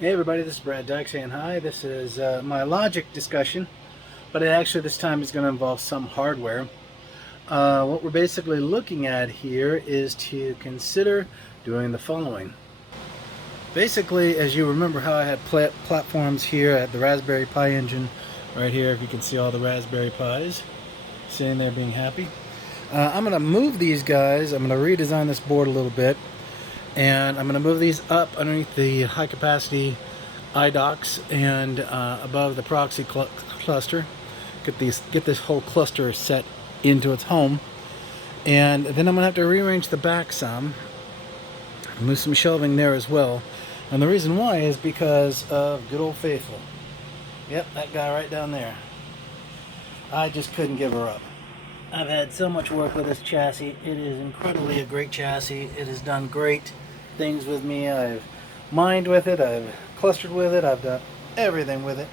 Hey everybody, this is Brad Dyke saying hi. This is my logic discussion, but it actually this time is going to involve some hardware. What we're basically looking at here is to consider doing the following. Basically, as you remember how I had platforms here at the Raspberry Pi engine right here, if you can see all the Raspberry Pis sitting there being happy. I'm going to move these guys, I'm going to redesign this board a little bit, and I'm going to move these up underneath the high capacity iDocs and above the proxy cluster. Get this whole cluster set into its home, and then I'm gonna have to rearrange the back some, move some shelving there as well. And the reason why is because of good old faithful. Yep, that guy right down there. I just couldn't give her up. I've had so much work with this chassis. It is incredibly a great chassis. It has done great things with me. I've mined with it, I've clustered with it, I've done everything with it.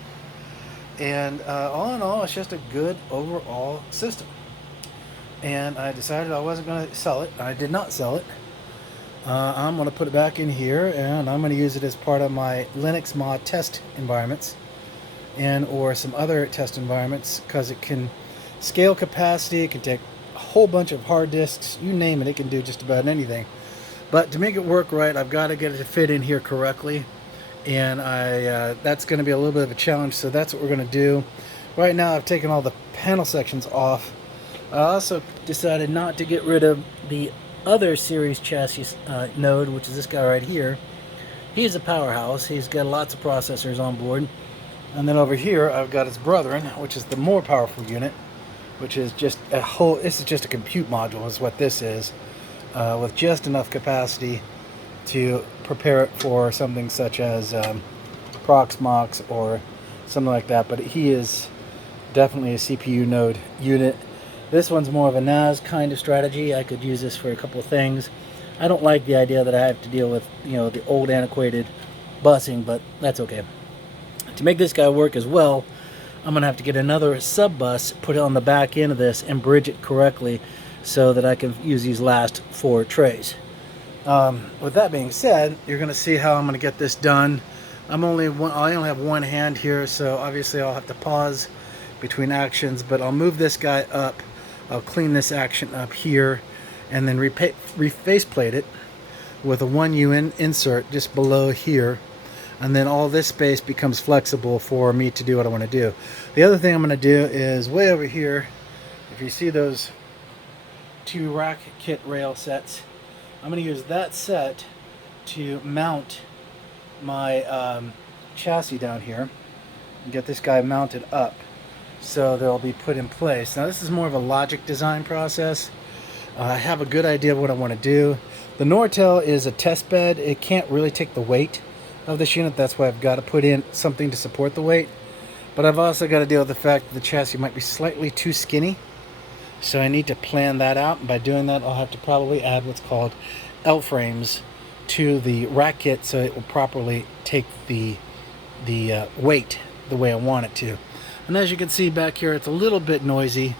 And all in all, it's just a good overall system. And I decided I wasn't going to sell it. I did not sell it. I'm going to put it back in here, and I'm going to use it as part of my Linux mod test environments and or some other test environments, because it can scale capacity, it can take a whole bunch of hard disks, you name it, it can do just about anything. But to make it work right, I've got to get it to fit in here correctly, and that's going to be a little bit of a challenge, so that's what we're going to do. Right now I've taken all the panel sections off. I also decided not to get rid of the other series chassis node, which is this guy right here. He's a powerhouse, he's got lots of processors on board. And then over here I've got its brethren, which is the more powerful unit, which is just a whole, this is just a compute module is what this is, with just enough capacity to prepare it for something such as Proxmox or something like that. But he is definitely a CPU node unit. This one's more of a NAS kind of strategy. I could use this for a couple of things. I don't like the idea that I have to deal with, the old antiquated busing, but that's okay. To make this guy work as well, I'm going to have to get another sub bus, put it on the back end of this, and bridge it correctly so that I can use these last 4 trays. With that being said, you're going to see how I'm going to get this done. I only have one hand here, so obviously I'll have to pause between actions, but I'll move this guy up. I'll clean this action up here, and then faceplate it with a 1U insert just below here. And then all this space becomes flexible for me to do what I want to do. The other thing I'm going to do is way over here, if you see those 2 rack kit rail sets, I'm going to use that set to mount my chassis down here and get this guy mounted up so they'll be put in place. Now this is more of a logic design process. I have a good idea of what I want to do. The Nortel is a test bed. It can't really take the weight of this unit. That's why I've got to put in something to support the weight. But I've also got to deal with the fact that the chassis might be slightly too skinny. So I need to plan that out. And by doing that, I'll have to probably add what's called L-frames to the rack kit so it will properly take the weight the way I want it to. And as you can see back here, it's a little bit noisy,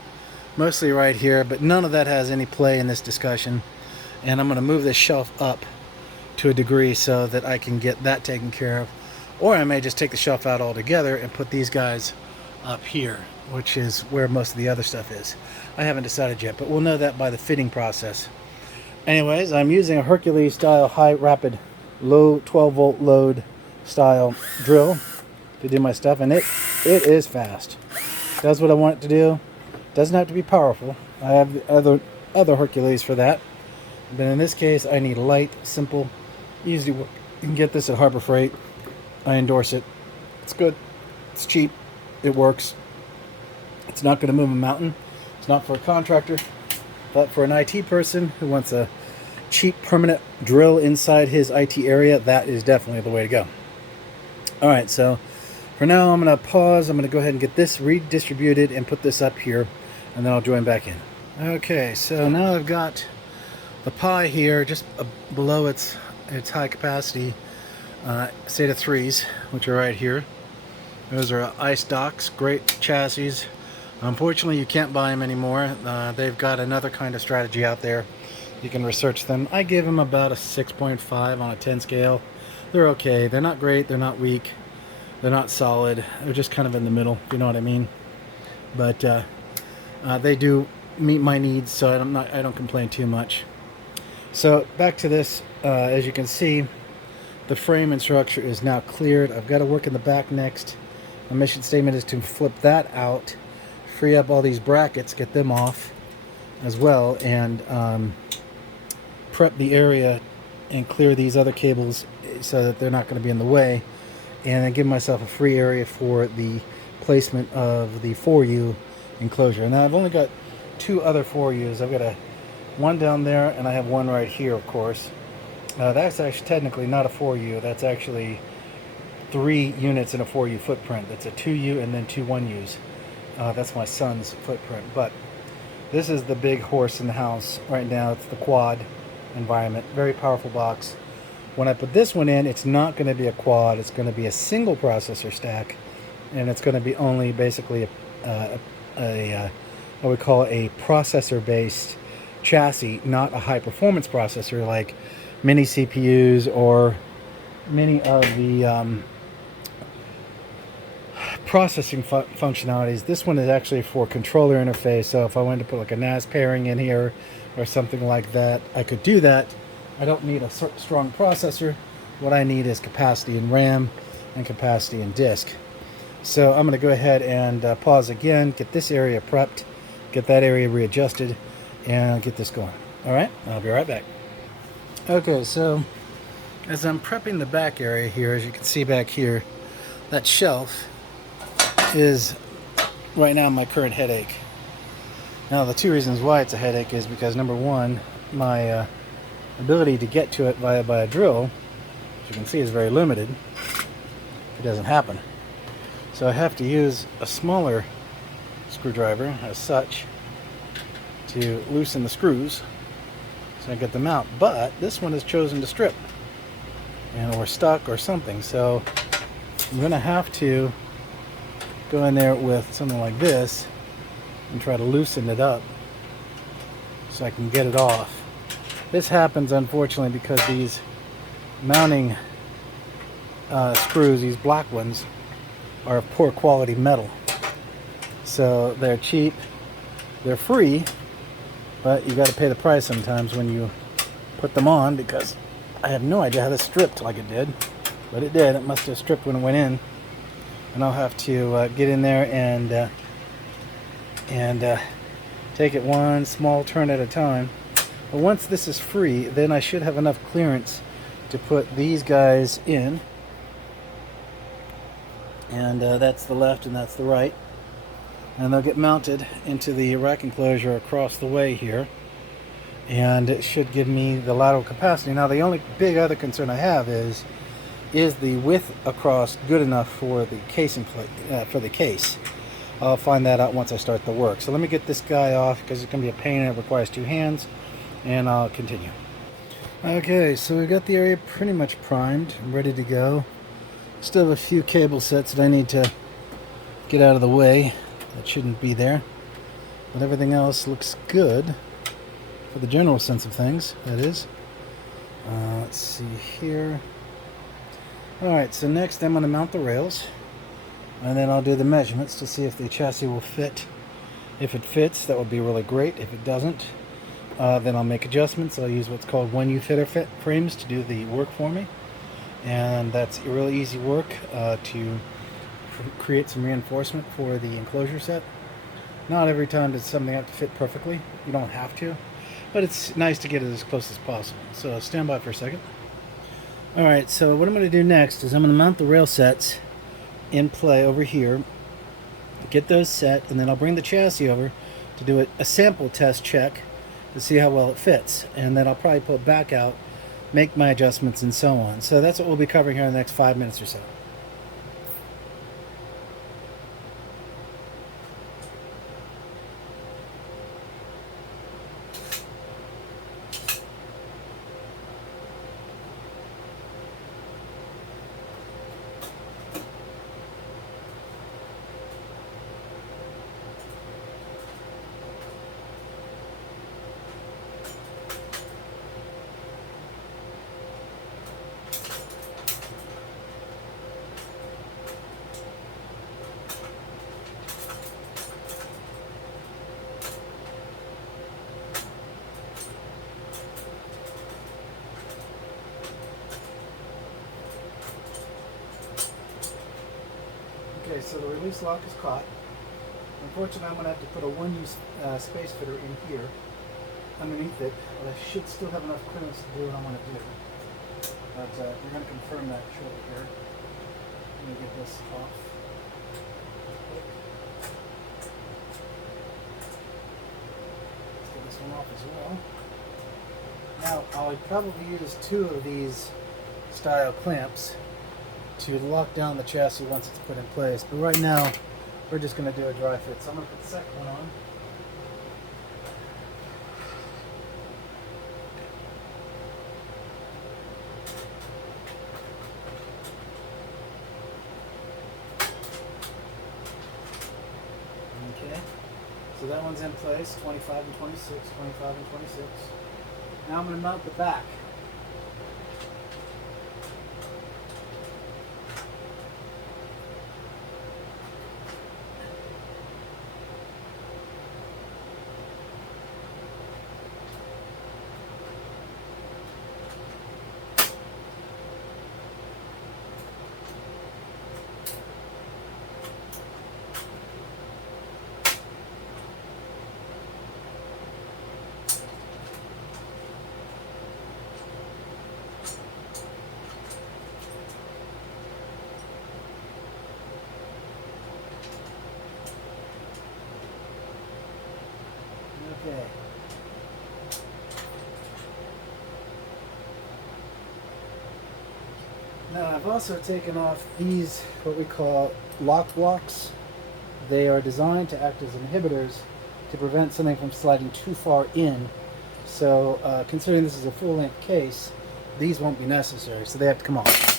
mostly right here, but none of that has any play in this discussion. And I'm going to move this shelf up to a degree so that I can get that taken care of. Or I may just take the shelf out altogether and put these guys up here, which is where most of the other stuff is. I haven't decided yet, but we'll know that by the fitting process. Anyways, I'm using a Hercules style high rapid low 12 volt load style drill to do my stuff, and it is fast. Does what I want it to do. Doesn't have to be powerful. I have the other Hercules for that. But in this case, I need light, simple, easy work. You can get this at Harbor Freight. I endorse it. It's good. It's cheap. It works. It's not going to move a mountain. It's not for a contractor. But for an IT person who wants a cheap, permanent drill inside his IT area, that is definitely the way to go. All right, so for now, I'm going to pause. I'm going to go ahead and get this redistributed and put this up here, and then I'll join back in. Okay, so now I've got the Pi here just below its high capacity SATA 3s, which are right here. Those are ice docks, great chassis. Unfortunately, you can't buy them anymore. They've got another kind of strategy out there. You can research them. I give them about a 6.5 on a 10 scale. They're okay. They're not great. They're not weak. They're not solid. They're just kind of in the middle, if you know what I mean. But they do meet my needs, so I don't complain too much. So back to this, as you can see, the frame and structure is now cleared. I've got to work in the back next. My mission statement is to flip that out, free up all these brackets, get them off as well, and prep the area and clear these other cables so that they're not going to be in the way, and then give myself a free area for the placement of the 4U enclosure. Now I've only got 2 other 4Us. I've got one down there, and I have one right here, of course. That's actually technically not a 4U. That's actually 3 units in a 4U footprint. That's a 2U and then 2 1Us. That's my son's footprint. But this is the big horse in the house right now. It's the quad environment. Very powerful box. When I put this one in, it's not going to be a quad. It's going to be a single processor stack, and it's going to be only basically what we call a processor-based chassis, not a high-performance processor like many CPUs or many of the processing functionalities. This one is actually for controller interface, so if I wanted to put like a NAS pairing in here or something like that, I could do that. I don't need a strong processor. What I need is capacity in RAM and capacity in disk. So I'm going to go ahead and pause again, get this area prepped, get that area readjusted, and get this going. All right, I'll be right back. Okay, so as I'm prepping the back area here, as you can see back here, that shelf is right now my current headache. Now the 2 reasons why it's a headache is because number 1, my ability to get to it by a drill, as you can see, is very limited. It doesn't happen. So I have to use a smaller screwdriver as such to loosen the screws so I get them out. But this one has chosen to strip, and or stuck or something. So I'm going to have to go in there with something like this and try to loosen it up so I can get it off. This happens unfortunately because these mounting screws, these black ones, are of poor quality metal. So they're cheap, they're free, but you got to pay the price sometimes when you put them on, because I have no idea how this stripped like it did, but it did. It must have stripped when it went in, and I'll have to get in there and take it one small turn at a time. But once this is free, then I should have enough clearance to put these guys in, and that's the left and that's the right, and they'll get mounted into the rack enclosure across the way here, and it should give me the lateral capacity. Now the only big other concern I have is the width across good enough for the casing for the case. I'll find that out once I start the work. So let me get this guy off because it's going to be a pain and it requires 2 hands, and I'll continue. Okay, so we've got the area pretty much primed and ready to go. Still have a few cable sets that I need to get out of the way that shouldn't be there, but everything else looks good for the general sense of things, that is. Let's see here. Alright, so next I'm going to mount the rails, and then I'll do the measurements to see if the chassis will fit. If it fits, that would be really great. If it doesn't, then I'll make adjustments. I'll use what's called 1U fitter frames to do the work for me, and that's really easy work to create some reinforcement for the enclosure set. Not every time does something have to fit perfectly. You don't have to, but it's nice to get it as close as possible. So stand by for a second. Alright, so what I'm going to do next is I'm going to mount the rail sets in play over here, get those set, and then I'll bring the chassis over to do a sample test check to see how well it fits, and then I'll probably pull it back out, make my adjustments, and so on. So that's what we'll be covering here in the next 5 minutes or so. Okay, so the release lock is caught. Unfortunately, I'm going to have to put a one-use space fitter in here underneath it, but I should still have enough clearance to do what I want to do. But we're going to confirm that shortly here. Let me get this off. Let's get this one off as well. Now, I'll probably use 2 of these style clamps to lock down the chassis once it's put in place. But right now, we're just going to do a dry fit. So I'm going to put the second one on. Okay, so that one's in place, 25 and 26, 25 and 26. Now I'm going to mount the back. Okay. Now I've also taken off these, what we call lock blocks. They are designed to act as inhibitors to prevent something from sliding too far in. So considering this is a full-length case, these won't be necessary, so they have to come off.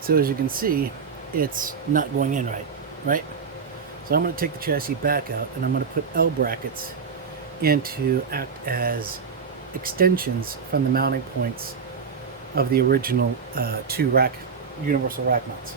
So as you can see, it's not going in right? So I'm going to take the chassis back out and I'm going to put L brackets in to act as extensions from the mounting points of the original 2 universal rack mounts.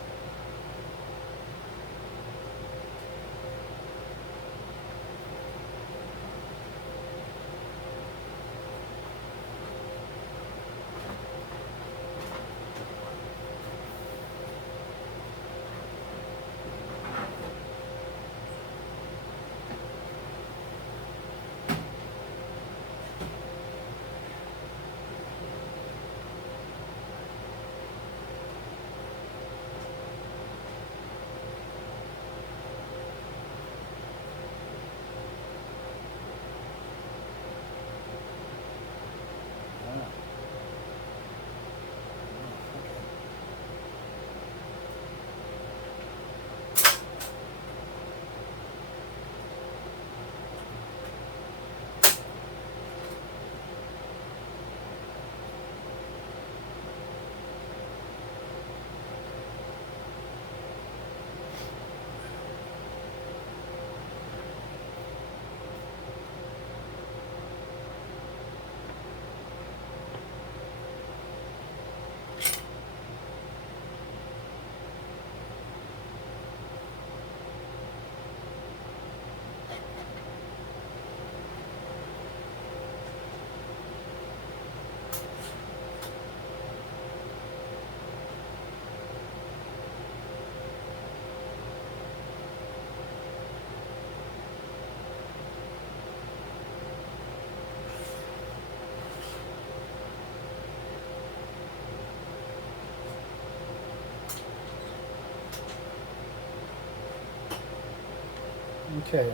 Okay,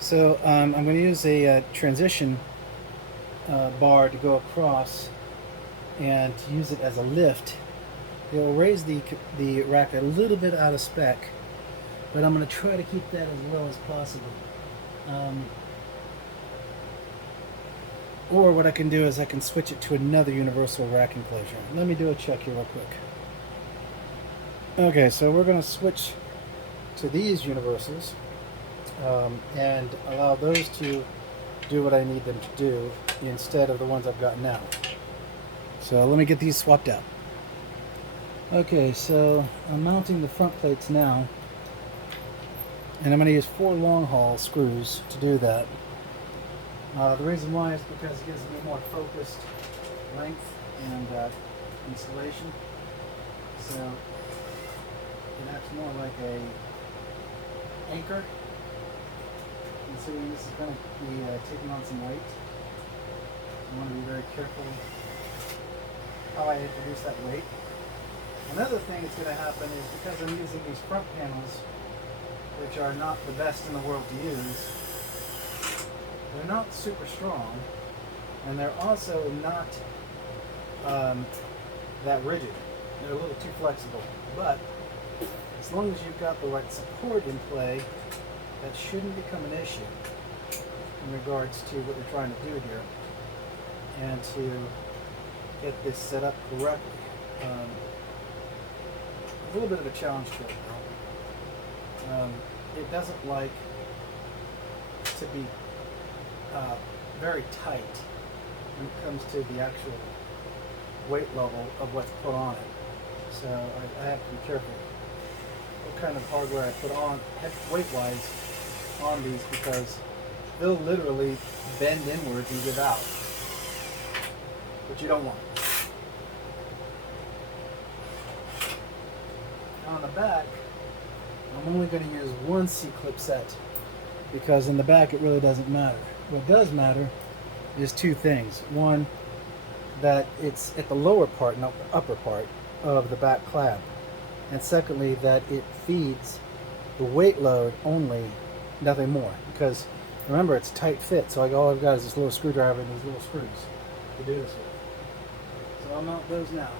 so I'm going to use a transition bar to go across and to use it as a lift. It will raise the rack a little bit out of spec, but I'm going to try to keep that as low as possible. Or what I can do is I can switch it to another universal rack enclosure. Let me do a check here real quick. Okay, so we're going to switch to these universals and allow those to do what I need them to do instead of the ones I've got now. So let me get these swapped out. Okay, so I'm mounting the front plates now, and I'm going to use 4 long haul screws to do that. The reason why is because it gives me more focused length and insulation, so it acts more like a anchor. Considering this is going to be taking on some weight, I want to be very careful how I introduce that weight. Another thing that's going to happen is because I'm using these front panels, which are not the best in the world to use, they're not super strong, and they're also not that rigid. They're a little too flexible. But as long as you've got the right support in play, that shouldn't become an issue in regards to what you're trying to do here and to get this set up correctly. A little bit of a challenge to it though. It doesn't like to be very tight when it comes to the actual weight level of what's put on it. So I have to be careful what kind of hardware I put on weight-wise on these, because they'll literally bend inwards and give out, which you don't want. On the back, I'm only going to use 1 C-clip set, because in the back it really doesn't matter. What does matter is 2 things. One, that it's at the lower part, not the upper part of the back clamp. And secondly, that it feeds the weight load only, nothing more. Because remember, it's a tight fit, so all I've got is this little screwdriver and these little screws to do this with. So I'll mount those now.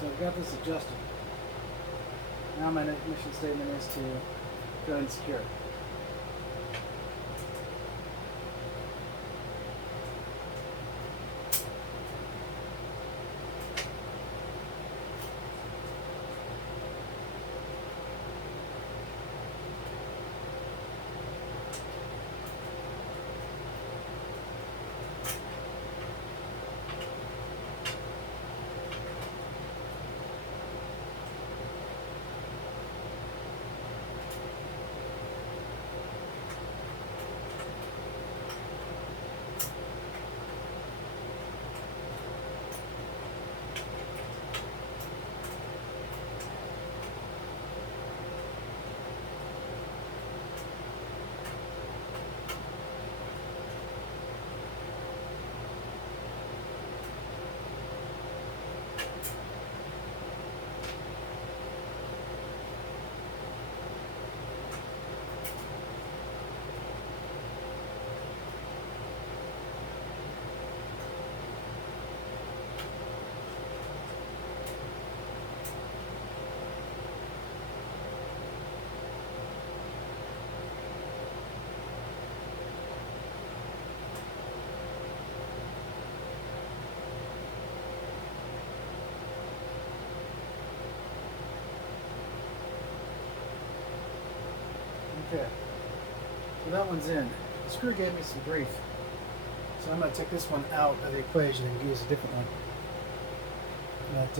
So I've got this adjusted. Now my mission statement is to go and secure it. Okay, so that one's in. The screw gave me some grief, So I'm going to take this one out of the equation and use a different one. But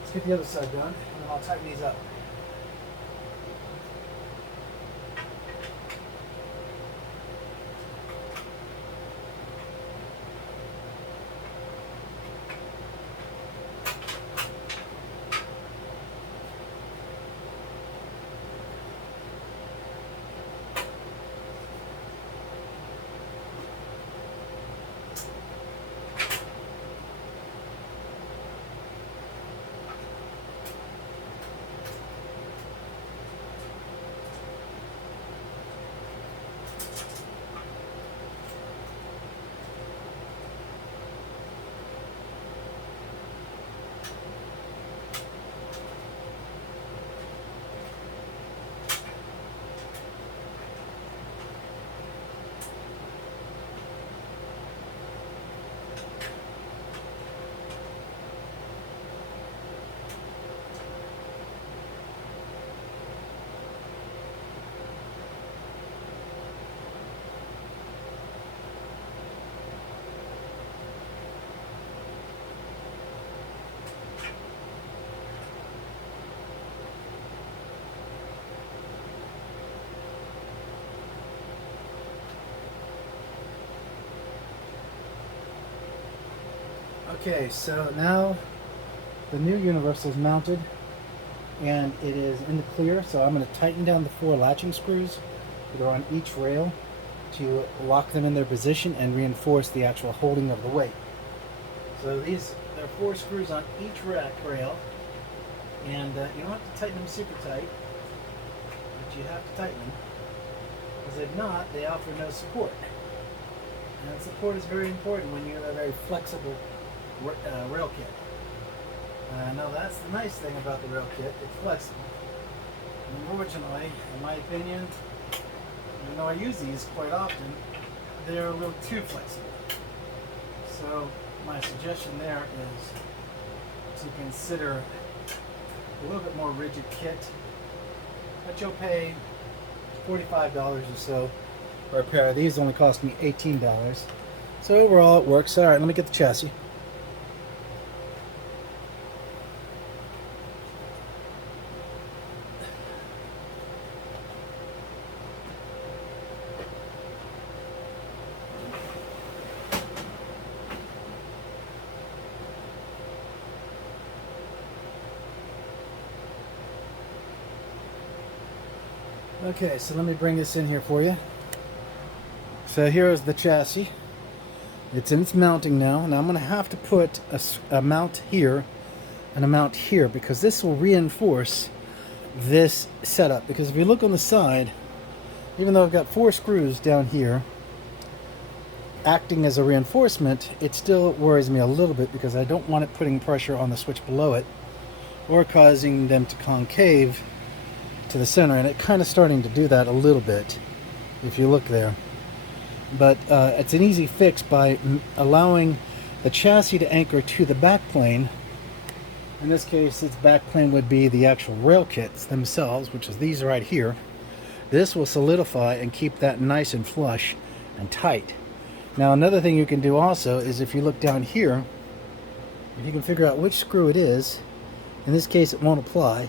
let's get the other side done, and then I'll tighten these up. Okay, so now the new universal is mounted and it is in the clear, so I'm going to tighten down the 4 latching screws that are on each rail to lock them in their position and reinforce the actual holding of the weight. So there are 4 screws on each rack rail, and you don't have to tighten them super tight, but you have to tighten them, because if not, they offer no support. And support is very important when you have a very flexible rail kit. Now that's the nice thing about the rail kit, it's flexible. Unfortunately, in my opinion, even though I use these quite often, they're a little too flexible. So my suggestion there is to consider a little bit more rigid kit, but you'll pay $45 or so for a pair of these. Only cost me $18. So overall it works. Alright, let me get the chassis. Okay, so let me bring this in here for you. So here is the chassis. It's in its mounting now. Now I'm going to have to put a mount here and a mount here, because this will reinforce this setup. Because if you look on the side, even though I've got 4 screws down here acting as a reinforcement, it still worries me a little bit because I don't want it putting pressure on the switch below it or causing them to concave to the center, and it kind of starting to do that a little bit if you look there. But it's an easy fix by allowing the chassis to anchor to the back plane. In this case, its back plane would be the actual rail kits themselves, which is these right here. This will solidify and keep that nice and flush and tight. Now another thing you can do also is, if you look down here, if you can figure out which screw it is, in this case it won't apply,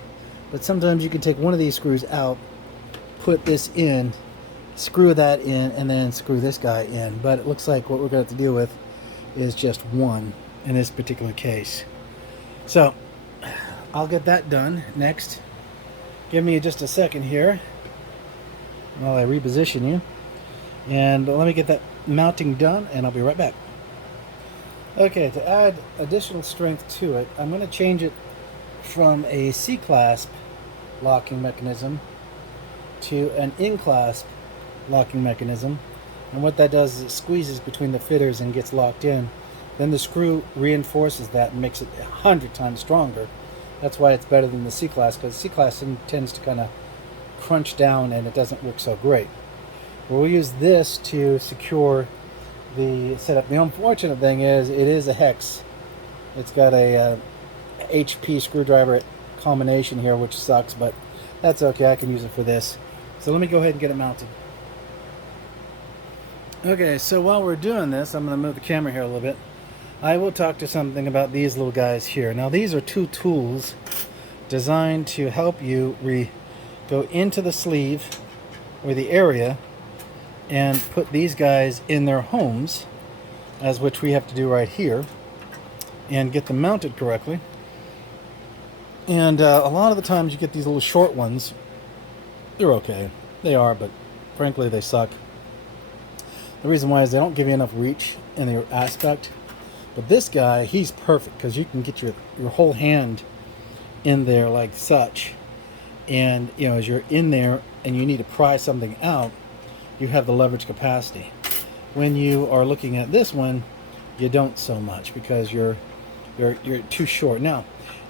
but sometimes you can take one of these screws out, put this in, screw that in, and then screw this guy in. But it looks like what we're going to have to deal with is just one in this particular case. So I'll get that done next. Give me just a second here while I reposition you, and let me get that mounting done and I'll be right back. Okay, to add additional strength to it, I'm going to change it from a C-clasp locking mechanism to an in-clasp locking mechanism. And what that does is it squeezes between the fitters and gets locked in. Then the screw reinforces that and makes it 100 times stronger. That's why it's better than the C-clasp, because C-clasp tends to kind of crunch down and it doesn't work so great. Well, we'll use this to secure the setup. The unfortunate thing is it is a hex. It's got a HP screwdriver combination here, which sucks, but that's okay. I can use it for this. So let me go ahead and get it mounted. Okay, so while we're doing this, I'm going to move the camera here a little bit. I will talk to something about these little guys here. Now these are two tools designed to help you go into the sleeve or the area and put these guys in their homes, as which we have to do right here, and get them mounted correctly. And a lot of the times you get these little short ones. They're okay. They are, but frankly they suck. The reason why is they don't give you enough reach in their aspect. But this guy, he's perfect because you can get your whole hand in there like such. And you know, as you're in there and you need to pry something out, you have the leverage capacity. When you are looking at this one, you don't so much because you're too short. Now,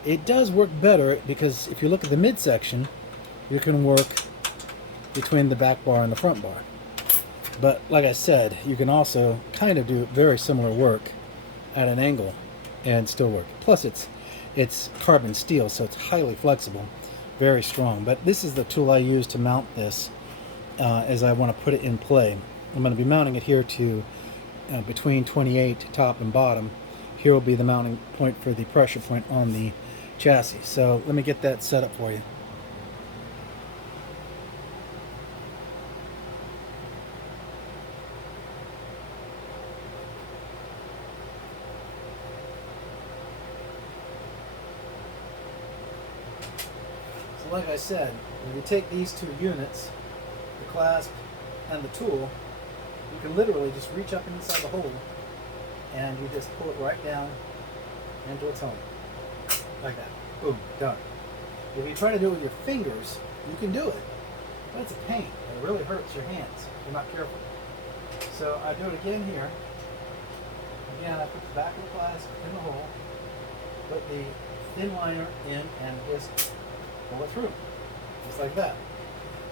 it does work better because if you look at the midsection, you can work between the back bar and the front bar. But like I said, you can also kind of do very similar work at an angle and still work. Plus it's carbon steel, so it's highly flexible, very strong. But this is the tool I use to mount this as I want to put it in play. I'm going to be mounting it here to between 28 top and bottom. Here will be the mounting point for the pressure point on the chassis. So let me get that set up for you. So like I said, when you take these two units, the clasp and the tool, you can literally just reach up inside the hole and you just pull it right down into its home. Like that. Boom. Done. If you try to do it with your fingers, you can do it. But it's a pain. It really hurts your hands if you're not careful. So I do it again here. Again, I put the back of the clasp in the hole, put the thin liner in, and just pull it through. Just like that.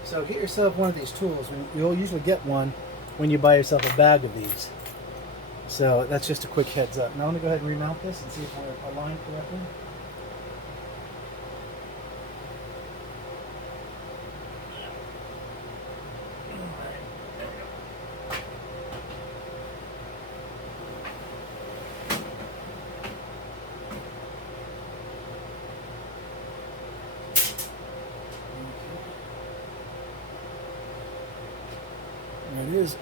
So get yourself one of these tools. You'll usually get one when you buy yourself a bag of these. So that's just a quick heads up. Now let me go ahead and remount this and see if we're aligned correctly. There it is.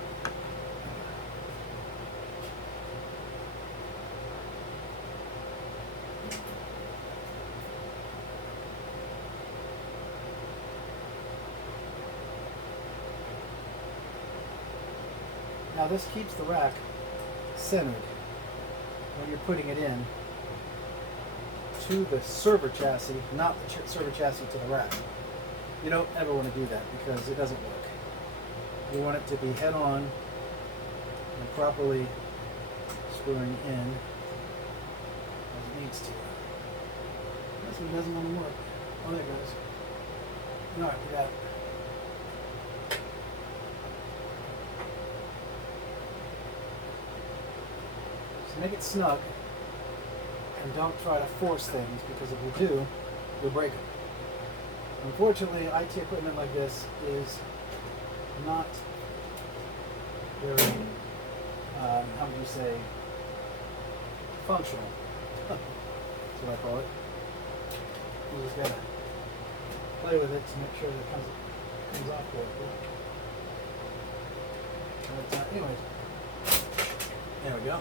Now this keeps the rack centered when you're putting it in to the server chassis, not the server chassis to the rack. You don't ever want to do that because it doesn't work. You want it to be head on and properly screwing in as it needs to. This one doesn't want to work. Oh, there it goes. No, I forgot. So make it snug and don't try to force things because if you do, you'll break it. Unfortunately, IT equipment like this is not very, how would you say, functional. That's what I call it. You just gotta play with it to make sure that it comes off correctly. But anyways, there we go.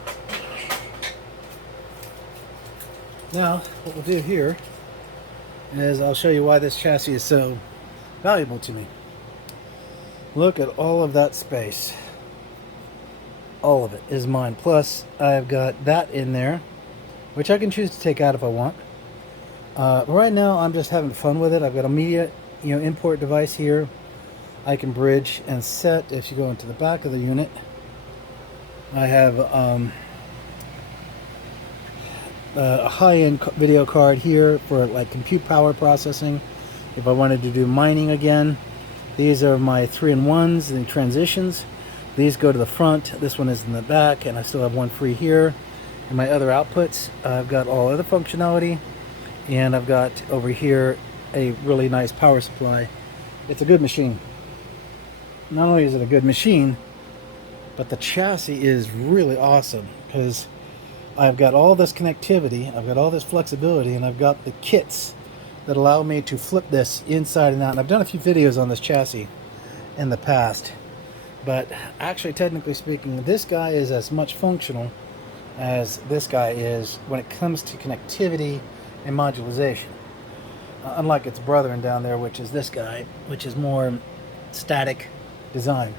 Now, what we'll do here is I'll show you why this chassis is so valuable to me. Look at all of that space. All of it is mine. Plus, I've got that in there, which I can choose to take out if I want. But right now, I'm just having fun with it. I've got a media, import device here. I can bridge and set. If you go into the back of the unit, I have a high-end video card here for like compute power processing. If I wanted to do mining again. These are my 3-in-1s and transitions. These go to the front. This one is in the back, and I still have one free here. And my other outputs, I've got all other functionality, and I've got over here a really nice power supply. It's a good machine. Not only is it a good machine, But the chassis is really awesome because I've got all this connectivity, I've got all this flexibility, and I've got the kits that allow me to flip this inside and out. And I've done a few videos on this chassis in the past, but actually, technically speaking, this guy is as much functional as this guy is when it comes to connectivity and modularization. Unlike its brethren down there, which is this guy, which is more static design.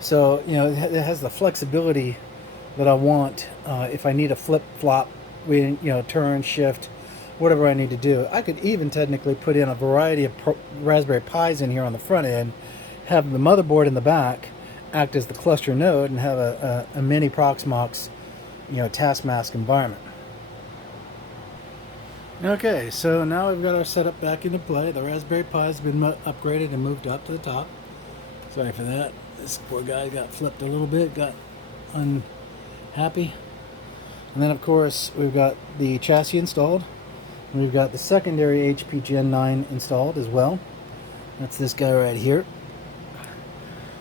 So, you know, it has the flexibility that I want if I need a flip-flop, turn, shift, whatever I need to do. I could even technically put in a variety of Raspberry Pis in here on the front end, have the motherboard in the back act as the cluster node, and have a mini Proxmox, task mask environment. Okay, so now we've got our setup back into play. The Raspberry Pi has been upgraded and moved up to the top. Sorry for that. This poor guy got flipped a little bit, got unhappy. And then, of course, we've got the chassis installed. We've got the secondary HP Gen 9 installed as well. That's this guy right here.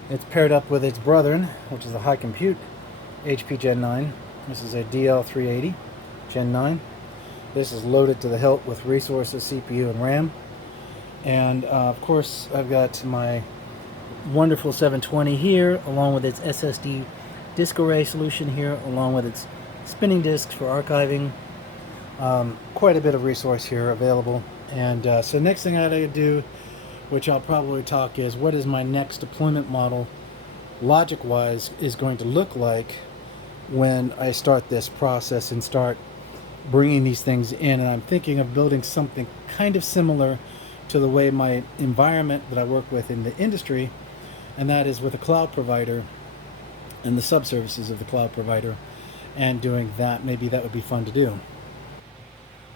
It's paired up with its brethren, which is a high compute HP Gen 9. This is a DL380 Gen 9. This is loaded to the hilt with resources, CPU, and RAM. And of course, I've got my wonderful 720 here, along with its SSD disk array solution here, along with its spinning disks for archiving. Quite a bit of resource here available. And so next thing I gotta do, which I'll probably talk, is what is my next deployment model, logic-wise, is going to look like when I start this process and start bringing these things in. And I'm thinking of building something kind of similar to the way my environment that I work with in the industry, and that is with a cloud provider and the subservices of the cloud provider, and doing that. Maybe that would be fun to do.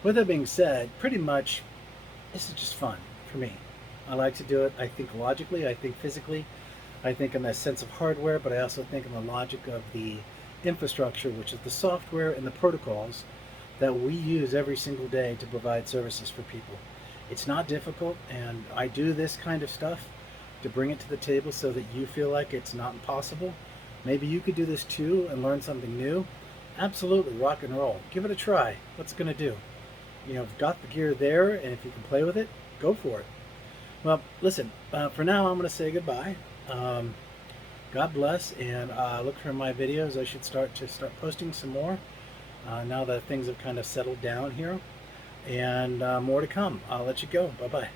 With that being said, pretty much this is just fun for me. I like to do it. I think logically, I think physically, I think in the sense of hardware, but I also think in the logic of the infrastructure, which is the software and the protocols that we use every single day to provide services for people. It's not difficult, and I do this kind of stuff to bring it to the table so that you feel like it's not impossible. Maybe you could do this too and learn something new. Absolutely, rock and roll. Give it a try. What's it going to do? You've got the gear there, and if you can play with it, go for it. Well, listen, for now I'm going to say goodbye. God bless, and look for my videos. I should start posting some more now that things have kind of settled down here, and more to come. I'll let you go. Bye-bye.